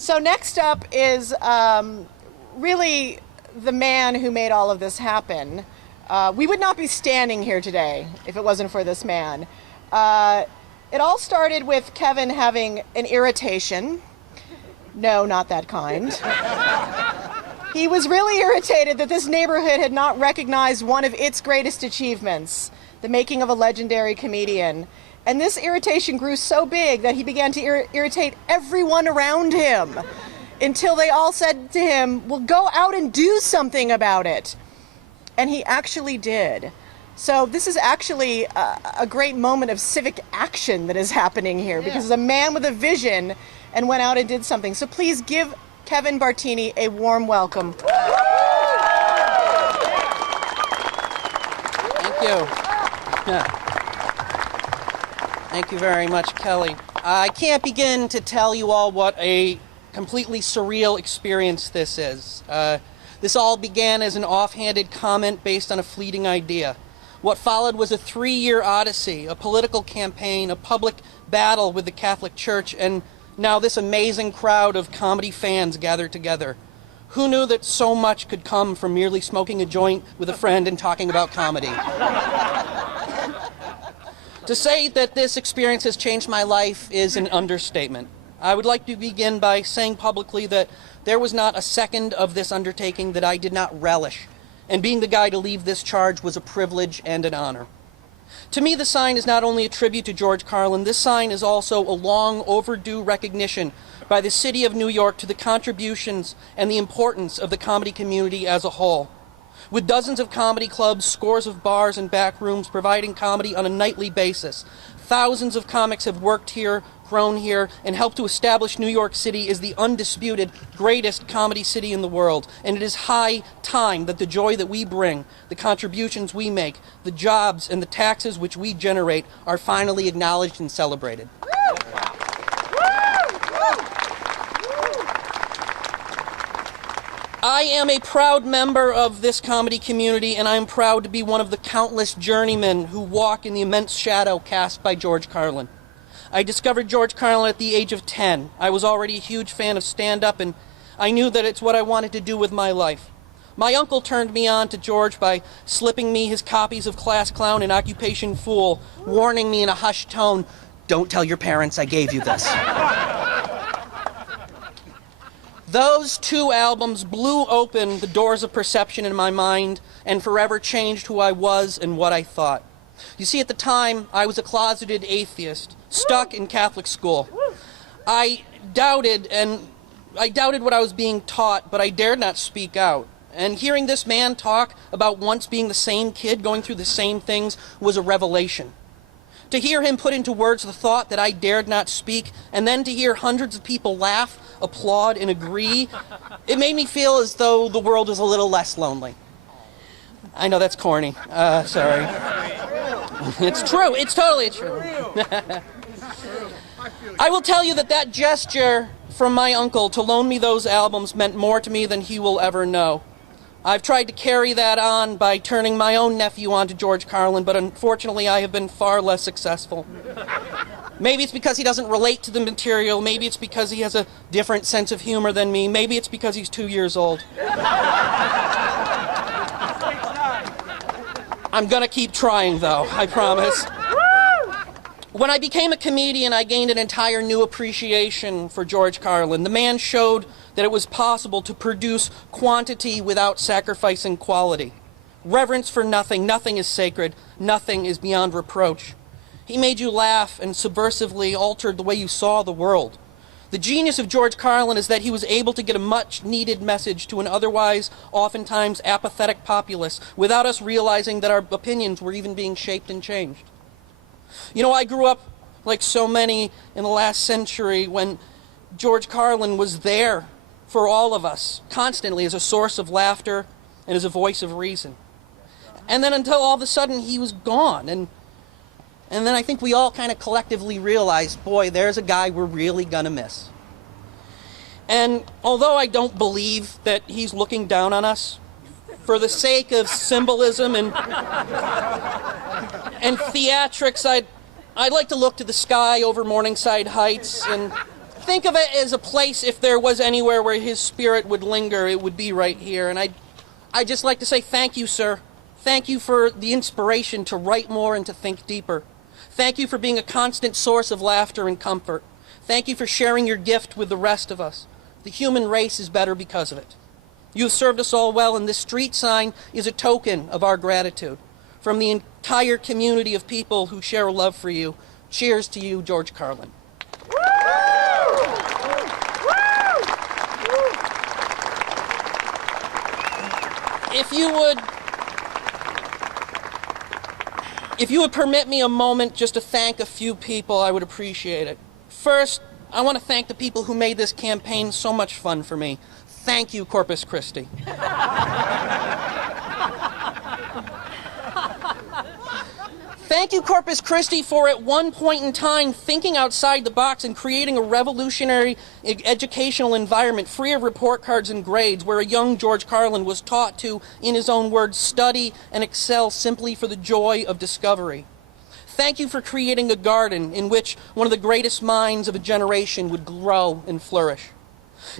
So next up is really the man who made all of this happen. We would not be standing here today if it wasn't for this man. It all started with Keven having an irritation. No, not that kind. He was really irritated that this neighborhood had not recognized one of its greatest achievements, the making of a legendary comedian. And this irritation grew so big that he began to irritate everyone around him until they all said to him, well, go out and do something about it. And he actually did. So this is actually a great moment of civic action that is happening here, because a man with a vision and went out and did something. So please give Keven Bartini a warm welcome. Thank you. Thank you very much, Kelly. I can't begin to tell you all what a completely surreal experience this is. This all began as an offhanded comment based on a fleeting idea. What followed was a 3-year odyssey, a political campaign, a public battle with the Catholic Church, and now this amazing crowd of comedy fans gathered together. Who knew that so much could come from merely smoking a joint with a friend and talking about comedy? To say that this experience has changed my life is an understatement. I would like to begin by saying publicly that there was not a second of this undertaking that I did not relish, and being the guy to lead this charge was a privilege and an honor. To me, the sign is not only a tribute to George Carlin, this sign is also a long overdue recognition by the city of New York to the contributions and the importance of the comedy community as a whole. With dozens of comedy clubs, scores of bars and back rooms providing comedy on a nightly basis, thousands of comics have worked here, grown here, and helped to establish New York City as the undisputed greatest comedy city in the world. And it is high time that the joy that we bring, the contributions we make, the jobs and the taxes which we generate are finally acknowledged and celebrated. I am a proud member of this comedy community, and I am proud to be one of the countless journeymen who walk in the immense shadow cast by George Carlin. I discovered George Carlin at the age of 10. I was already a huge fan of stand-up, and I knew that it's what I wanted to do with my life. My uncle turned me on to George by slipping me his copies of Class Clown and Occupation Fool, warning me in a hushed tone, "Don't tell your parents I gave you this." Those 2 albums blew open the doors of perception in my mind and forever changed who I was and what I thought. You see, at the time, I was a closeted atheist, stuck in Catholic school. I doubted what I was being taught, but I dared not speak out. And hearing this man talk about once being the same kid going through the same things was a revelation. To hear him put into words the thought that I dared not speak, and then to hear hundreds of people laugh, applaud, and agree, it made me feel as though the world was a little less lonely. I know that's corny. Sorry. It's true. It's totally true. I will tell you that gesture from my uncle to loan me those albums meant more to me than he will ever know. I've tried to carry that on by turning my own nephew on to George Carlin, but unfortunately I have been far less successful. Maybe it's because he doesn't relate to the material. Maybe it's because he has a different sense of humor than me. Maybe it's because he's 2 years old. I'm gonna keep trying, though, I promise. When I became a comedian, I gained an entire new appreciation for George Carlin. The man showed that it was possible to produce quantity without sacrificing quality. Reverence for nothing. Nothing is sacred. Nothing is beyond reproach. He made you laugh and subversively altered the way you saw the world. The genius of George Carlin is that he was able to get a much-needed message to an otherwise, oftentimes, apathetic populace without us realizing that our opinions were even being shaped and changed. You know, I grew up, like so many in the last century, when George Carlin was there for all of us, constantly as a source of laughter and as a voice of reason. And then until all of a sudden he was gone, and then I think we all kind of collectively realized, boy, there's a guy we're really gonna miss. And although I don't believe that he's looking down on us, for the sake of symbolism and theatrics, I'd like to look to the sky over Morningside Heights and think of it as a place, if there was anywhere where his spirit would linger, it would be right here. And I'd just like to say thank you, sir. Thank you for the inspiration to write more and to think deeper. Thank you for being a constant source of laughter and comfort. Thank you for sharing your gift with the rest of us. The human race is better because of it. You have served us all well, and this street sign is a token of our gratitude. From the entire community of people who share a love for you, cheers to you, George Carlin. If you would permit me a moment just to thank a few people, I would appreciate it. First, I want to thank the people who made this campaign so much fun for me. Thank you, Corpus Christi. Thank you, Corpus Christi, for at one point in time thinking outside the box and creating a revolutionary educational environment free of report cards and grades, where a young George Carlin was taught to, in his own words, study and excel simply for the joy of discovery. Thank you for creating a garden in which one of the greatest minds of a generation would grow and flourish.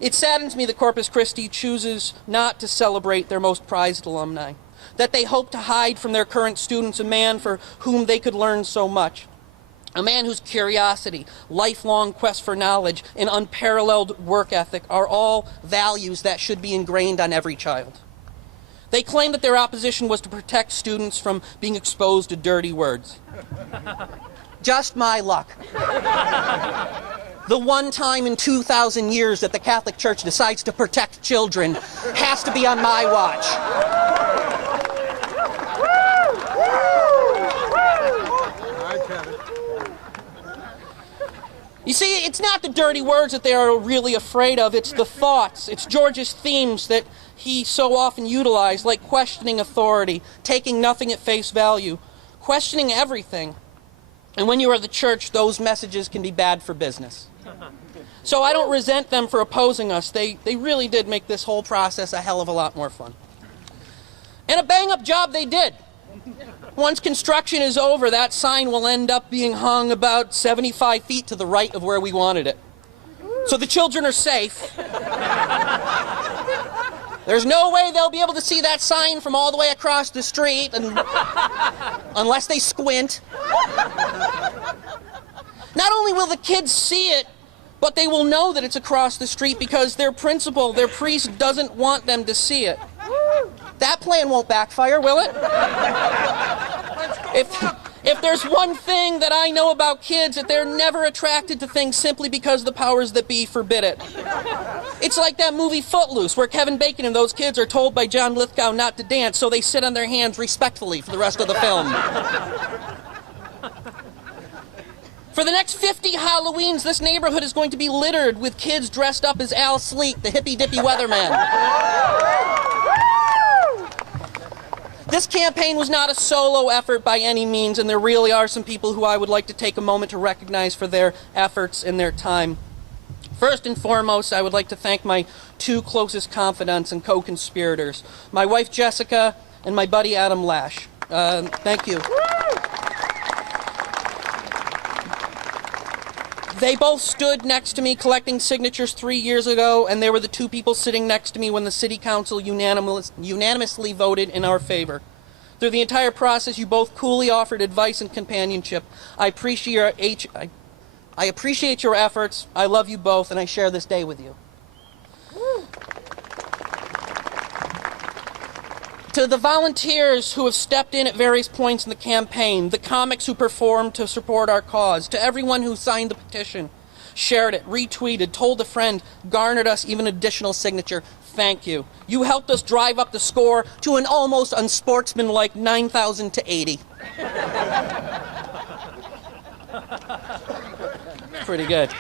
It saddens me that Corpus Christi chooses not to celebrate their most prized alumni, that they hope to hide from their current students a man for whom they could learn so much, a man whose curiosity, lifelong quest for knowledge, and unparalleled work ethic are all values that should be ingrained on every child. They claim that their opposition was to protect students from being exposed to dirty words. Just my luck. The one time in 2,000 years that the Catholic Church decides to protect children has to be on my watch. You see, it's not the dirty words that they are really afraid of, it's the thoughts. It's George's themes that he so often utilized, like questioning authority, taking nothing at face value, questioning everything. And when you are the church, those messages can be bad for business. So I don't resent them for opposing us. They really did make this whole process a hell of a lot more fun. And a bang-up job they did. Once construction is over, that sign will end up being hung about 75 feet to the right of where we wanted it. So the children are safe. There's no way they'll be able to see that sign from all the way across the street, unless they squint. Not only will the kids see it, but they will know that it's across the street because their principal, their priest, doesn't want them to see it. That plan won't backfire, will it? If there's one thing that I know about kids, that they're never attracted to things simply because the powers that be forbid it. It's like that movie Footloose, where Kevin Bacon and those kids are told by John Lithgow not to dance, so they sit on their hands respectfully for the rest of the film. For the next 50 Halloweens, this neighborhood is going to be littered with kids dressed up as Al Sleek, the hippy-dippy weatherman. This campaign was not a solo effort by any means, and there really are some people who I would like to take a moment to recognize for their efforts and their time. First and foremost, I would like to thank my two closest confidants and co-conspirators, my wife Jessica and my buddy Adam Lash. Thank you. They both stood next to me collecting signatures 3 years ago, and they were the two people sitting next to me when the city council unanimously voted in our favor. Through the entire process, you both coolly offered advice and companionship. I appreciate your efforts. I love you both, and I share this day with you. To the volunteers who have stepped in at various points in the campaign, the comics who performed to support our cause, to everyone who signed the petition, shared it, retweeted, told a friend, garnered us even additional signature, thank you. You helped us drive up the score to an almost unsportsmanlike 9,000 to 80. Pretty good.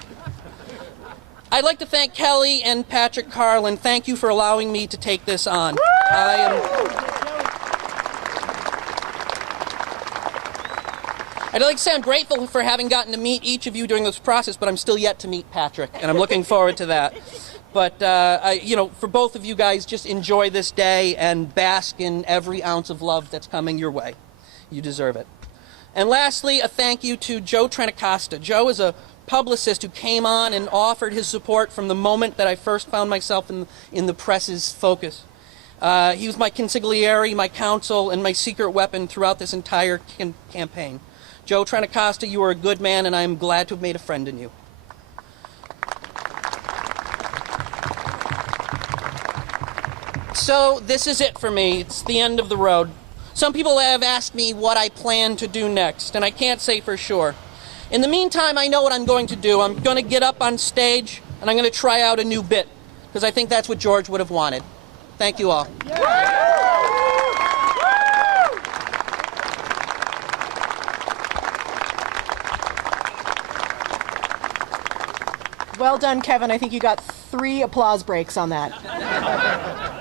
I'd like to thank Kelly and Patrick Carlin. Thank you for allowing me to take this on. I'd like to say I'm grateful for having gotten to meet each of you during this process, but I'm still yet to meet Patrick, and I'm looking forward to that. But, for both of you guys, just enjoy this day and bask in every ounce of love that's coming your way. You deserve it. And lastly, a thank you to Joe Trentacosta. Joe is a publicist who came on and offered his support from the moment that I first found myself in the press's focus. He was my consigliere, my counsel, and my secret weapon throughout this entire campaign. Joe Trentacosta, you are a good man, and I am glad to have made a friend in you. So this is it for me. It's the end of the road. Some people have asked me what I plan to do next, and I can't say for sure. In the meantime, I know what I'm going to do. I'm going to get up on stage, and I'm going to try out a new bit, because I think that's what George would have wanted. Thank you all. Well done, Kevin. I think you got 3 applause breaks on that.